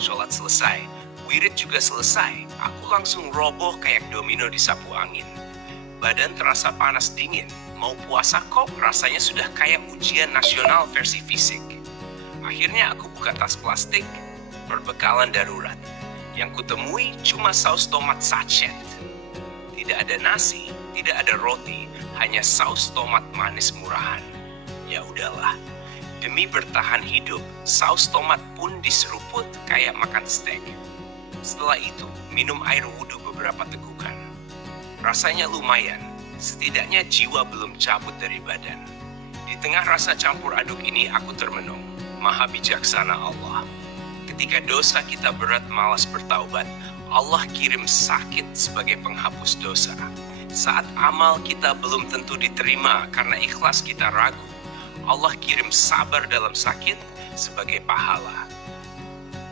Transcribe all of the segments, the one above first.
Sholat selesai, wirid juga selesai. Aku langsung roboh kayak domino disapu angin. Badan terasa panas dingin. Mau puasa kok rasanya sudah kayak ujian nasional versi fisik. Akhirnya aku buka tas plastik, perbekalan darurat. Yang kutemui cuma saus tomat sachet. Tidak ada nasi, tidak ada roti, hanya saus tomat manis murahan. Ya udahlah, demi bertahan hidup, saus tomat pun diseruput kayak makan steak. Setelah itu, minum air wudhu beberapa tegukan. Rasanya lumayan, setidaknya jiwa belum cabut dari badan. Di tengah rasa campur aduk ini aku termenung, Maha bijaksana Allah. Ketika dosa kita berat malas bertaubat, Allah kirim sakit sebagai penghapus dosa. Saat amal kita belum tentu diterima karena ikhlas kita ragu, Allah kirim sabar dalam sakit sebagai pahala.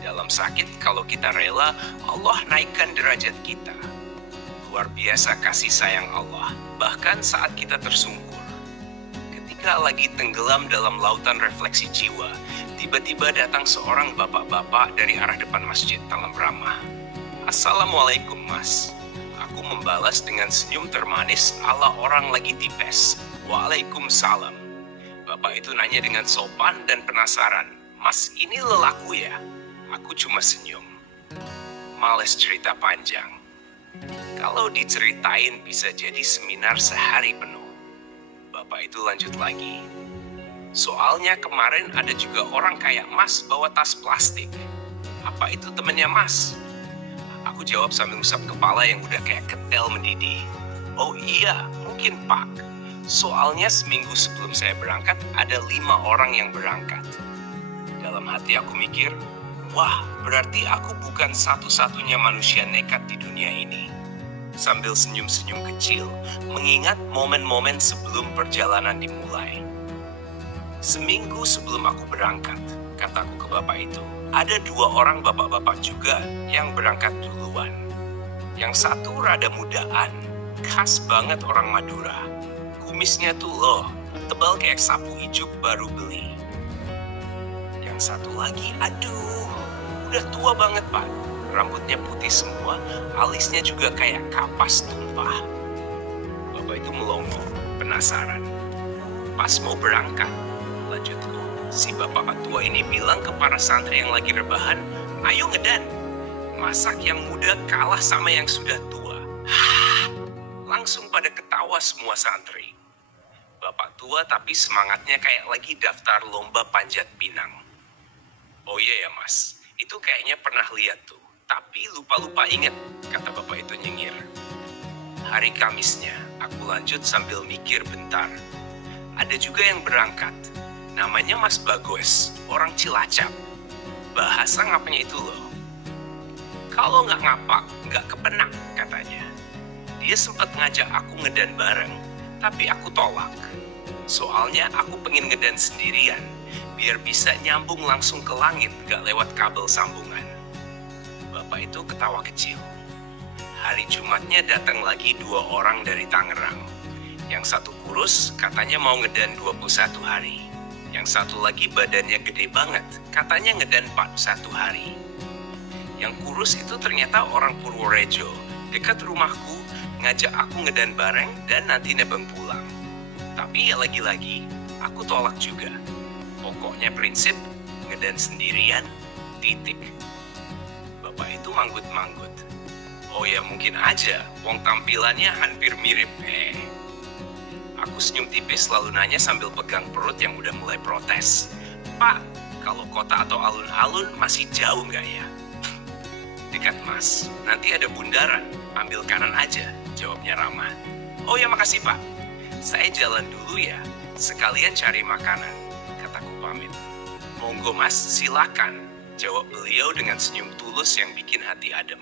Dalam sakit, kalau kita rela, Allah naikkan derajat kita. Luar biasa kasih sayang Allah, bahkan saat kita tersungkur. Ketika lagi tenggelam dalam lautan refleksi jiwa, tiba-tiba datang seorang bapak-bapak dari arah depan masjid dalam ramah. Assalamualaikum mas. Aku membalas dengan senyum termanis ala orang lagi tipes. Waalaikumsalam. Bapak itu nanya dengan sopan dan penasaran. Mas ini lelaku ya? Aku cuma senyum. Males cerita panjang. Kalau diceritain bisa jadi seminar sehari penuh. Bapak itu lanjut lagi. Soalnya kemarin ada juga orang kayak mas bawa tas plastik. Apa itu temennya mas? Aku jawab sambil ngusap kepala yang udah kayak ketel mendidih. Oh iya, mungkin pak. Soalnya seminggu sebelum saya berangkat ada 5 orang yang berangkat. Dalam hati aku mikir, wah berarti aku bukan satu-satunya manusia nekat di dunia ini. Sambil senyum-senyum kecil, mengingat momen-momen sebelum perjalanan dimulai. Seminggu sebelum aku berangkat, kataku ke bapak itu, ada 2 orang bapak-bapak juga yang berangkat duluan. Yang satu rada mudaan, khas banget orang Madura. Kumisnya tuh loh, tebal kayak sapu ijuk baru beli. Yang satu lagi, aduh, udah tua banget pak. Rambutnya putih semua, alisnya juga kayak kapas tumpah. Bapak itu melongo, penasaran. Pas mau berangkat, lanjutku, si bapak tua ini bilang ke para santri yang lagi rebahan, ayo ngedan. Masak yang muda kalah sama yang sudah tua. Langsung pada ketawa semua santri. Bapak tua tapi semangatnya kayak lagi daftar lomba panjat pinang. Oh iya ya mas, itu kayaknya pernah lihat tuh. Tapi lupa-lupa inget, kata bapak itu nyengir. Hari Kamisnya, aku lanjut sambil mikir bentar. Ada juga yang berangkat. Namanya Mas Bagus, orang Cilacap. Bahasa ngapanya itu loh. Kalau nggak ngapak, nggak kepenak, katanya. Dia sempat ngajak aku ngedan bareng, tapi aku tolak. Soalnya aku pengen ngedan sendirian, biar bisa nyambung langsung ke langit, nggak lewat kabel sambungan. Bapak itu ketawa kecil. Hari Jumatnya datang lagi 2 orang dari Tangerang. Yang satu kurus, katanya mau ngedan 21 hari. Yang satu lagi badannya gede banget, katanya ngedan 41 hari. Yang kurus itu ternyata orang Purworejo, dekat rumahku, ngajak aku ngedan bareng dan nanti nebeng pulang. Tapi ya lagi-lagi, aku tolak juga. Pokoknya prinsip, ngedan sendirian, titik. Bapak itu manggut-manggut. Oh ya mungkin aja, wong tampilannya hampir mirip. Aku senyum tipis lalu nanya sambil pegang perut yang udah mulai protes. Pak, kalau kota atau alun-alun masih jauh nggak ya? Dekat mas, nanti ada bundaran, ambil kanan aja, jawabnya ramah. Oh ya makasih pak, saya jalan dulu ya, sekalian cari makanan, kataku pamit. Monggo mas, silakan. Jawab beliau dengan senyum tulus yang bikin hati adem.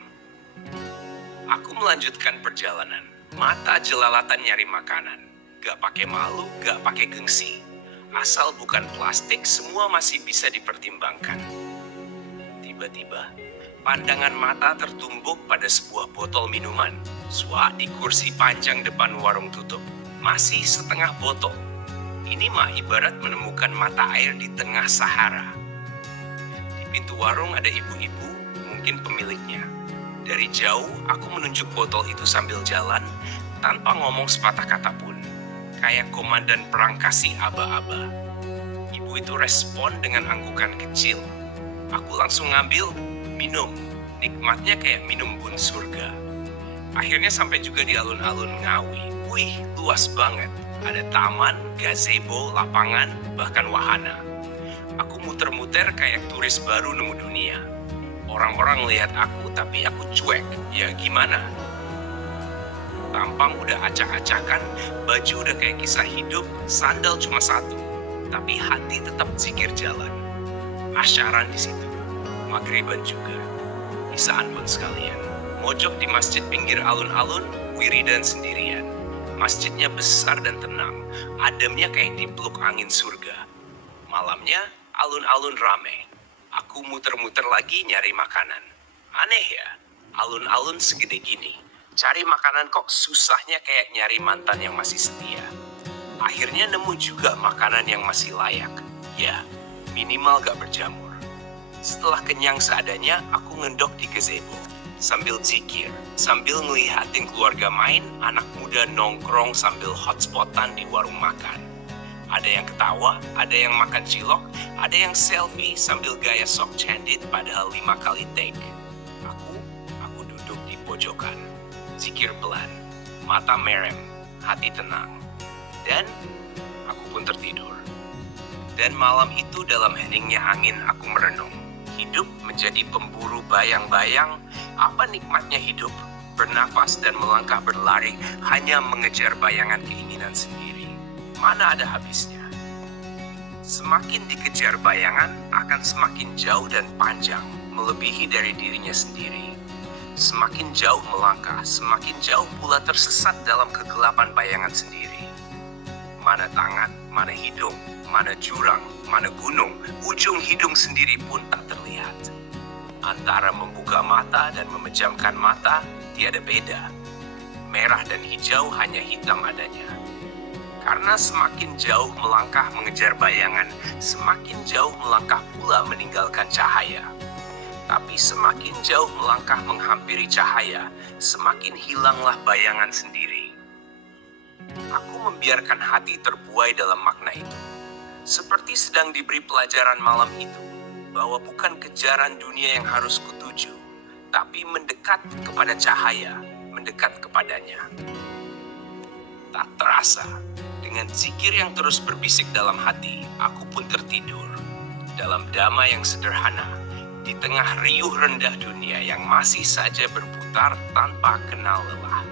Aku melanjutkan perjalanan. Mata jelalatan nyari makanan. Gak pakai malu, gak pakai gengsi. Asal bukan plastik, semua masih bisa dipertimbangkan. Tiba-tiba, pandangan mata tertumbuk pada sebuah botol minuman. Swak di kursi panjang depan warung tutup. Masih setengah botol. Ini mah ibarat menemukan mata air di tengah Sahara. Pintu warung ada ibu-ibu yakin pemiliknya. Dari jauh, aku menunjuk botol itu sambil jalan, tanpa ngomong sepatah kata pun. Kayak komandan perang kasih aba-aba. Ibu itu respon dengan anggukan kecil. Aku langsung ngambil, minum. Nikmatnya kayak minum bun surga. Akhirnya sampai juga di alun-alun Ngawi. Wih, luas banget. Ada taman, gazebo, lapangan, bahkan wahana. Aku muter-muter kayak turis baru nemu dunia. Orang-orang lihat aku, tapi aku cuek. Ya gimana? Tampang udah acak-acakan, baju udah kayak kisah hidup, sandal cuma satu. Tapi hati tetap zikir jalan. Asyaran di situ, maghriban juga. Bisaan pun sekalian. Mojok di masjid pinggir alun-alun, wiridan sendirian. Masjidnya besar dan tenang, ademnya kayak dipeluk angin surga. Malamnya, alun-alun rame. Aku muter-muter lagi nyari makanan. Aneh ya, alun-alun segede gini. Cari makanan kok susahnya kayak nyari mantan yang masih setia. Akhirnya nemu juga makanan yang masih layak. Ya, minimal gak berjamur. Setelah kenyang seadanya, aku ngendok di gazebo. Sambil zikir, sambil ngelihatin keluarga main, anak muda nongkrong sambil hotspotan di warung makan. Ada yang ketawa, ada yang makan cilok, ada yang selfie sambil gaya sok candid padahal 5 kali take. Aku duduk di pojokan, zikir pelan, mata merem, hati tenang. Dan aku pun tertidur. Dan malam itu dalam heningnya angin aku merenung. Hidup menjadi pemburu bayang-bayang. Apa nikmatnya hidup? Bernafas dan melangkah berlari hanya mengejar bayangan keinginan sendiri. Mana ada habisnya? Semakin dikejar bayangan akan semakin jauh dan panjang, melebihi dari dirinya sendiri. Semakin jauh melangkah, semakin jauh pula tersesat dalam kegelapan bayangan sendiri. Mana tangan, mana hidung, mana jurang, mana gunung, ujung hidung sendiri pun tak terlihat. Antara membuka mata dan memejamkan mata, tiada beda. Merah dan hijau hanya hitam adanya. Karena semakin jauh melangkah mengejar bayangan, semakin jauh melangkah pula meninggalkan cahaya. Tapi semakin jauh melangkah menghampiri cahaya, semakin hilanglah bayangan sendiri. Aku membiarkan hati terbuai dalam makna itu. Seperti sedang diberi pelajaran malam itu, bahwa bukan kejaran dunia yang harus kutuju, tapi mendekat kepada cahaya, mendekat kepadanya. Tak terasa, dengan zikir yang terus berbisik dalam hati, aku pun tertidur. Dalam damai yang sederhana, di tengah riuh rendah dunia yang masih saja berputar tanpa kenal lelah.